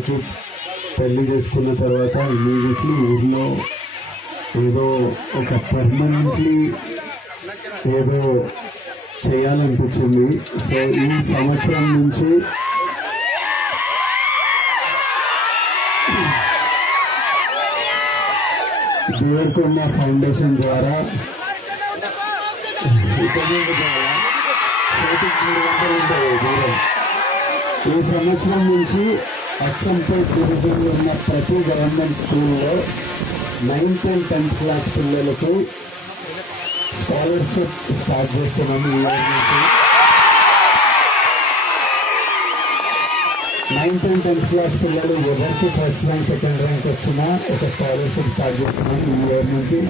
మనకి పెళ్లి చేసుకున్న తర్వాత ఇమీడియట్లీ ఊర్లో ఏదో ఒక పర్మనెంట్లీ ఏదో చేయాలనిపించింది. సో ఈ సంవత్సరం నుంచి దేవరకొండ ఫౌండేషన్ ద్వారా ఈ సంవత్సరం నుంచి అచ్చంపేట్ డివిజన్లో ఉన్న ప్రతి గవర్నమెంట్ స్కూల్లో 9th and 10th క్లాస్ పిల్లలకు స్కాలర్షిప్ స్టార్ట్ చేస్తున్నాము. ఈ ఇయర్ నుంచి 9th and 10th క్లాస్ పిల్లలు ఎవరికి ఫస్ట్ ర్యాంక్ సెకండ్ ర్యాంక్ వచ్చినా ఒక స్కాలర్షిప్ స్టార్ట్ చేస్తున్నాం. ఈ ఇయర్ నుంచి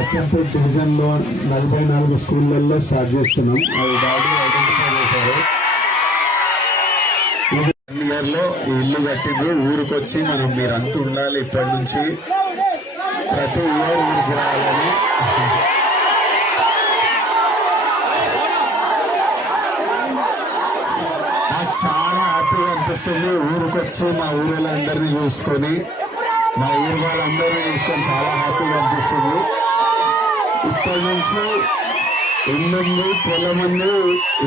అచ్చంపేట్ డివిజన్లో 44 స్కూళ్ళల్లో స్టార్ట్ చేస్తున్నాం. అవి డాడీ ఐడెంటిఫై చేశారు. ఇయర్ లో ఇల్లు కట్టింది. ఊరికి వచ్చి మనం మీరంతా ఉండాలి, ఇప్పటి నుంచి ప్రతి ఇయర్ ఊరికి రావాలని. నాకు చాలా హ్యాపీగా అనిపిస్తుంది. ఊరికొచ్చి మా ఊరిళ్ళందరినీ చూసుకొని, మా ఊరు వాళ్ళందరినీ చూసుకొని చాలా హ్యాపీగా అనిపిస్తుంది. ఇప్పటి నుంచి ఇల్లుంది, పొలం ఉంది.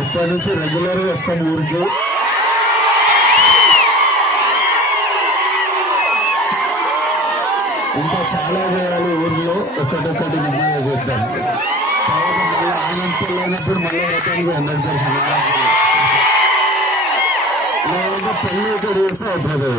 ఇప్పటి నుంచి రెగ్యులర్గా వస్తాం ఊరికి. ఇంకా చాలా చేయాలి ఊర్లో. ఒకటొక్కటి నిర్ణయం చేద్దాం. తర్వాత మళ్ళీ ఆనంద్ పెళ్ళైనప్పుడు మళ్ళీ ఒకటికి 100% లేదంటే పెళ్లి ఇక్కడ చేస్తే అవుతుంది.